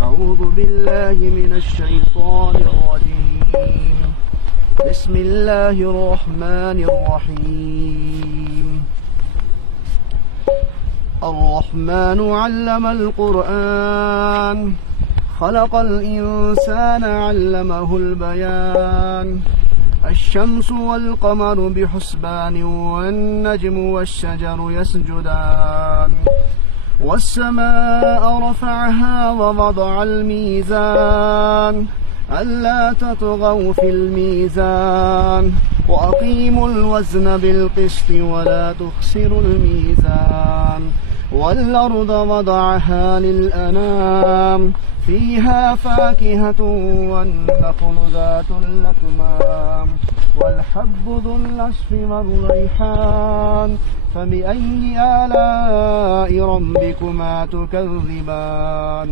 أعوذ بالله من الشيطان الرجيم. بسم الله الرحمن الرحيم. الرحمن علم القرآن، خلق الإنسان علمه البيان. الشمس والقمر بحسبان، والنجم والشجر يسجدان. والسماء رفعها ووضع الميزان، ألا تطغوا في الميزان، وأقيموا الوزن بالقسط ولا تخسروا الميزان. والأرض وضعها للأنام، فيها فاكهة والنخل ذات الأكمام، والحب ذو العصف والريحان. فبأي آلاء ربكما تكذبان؟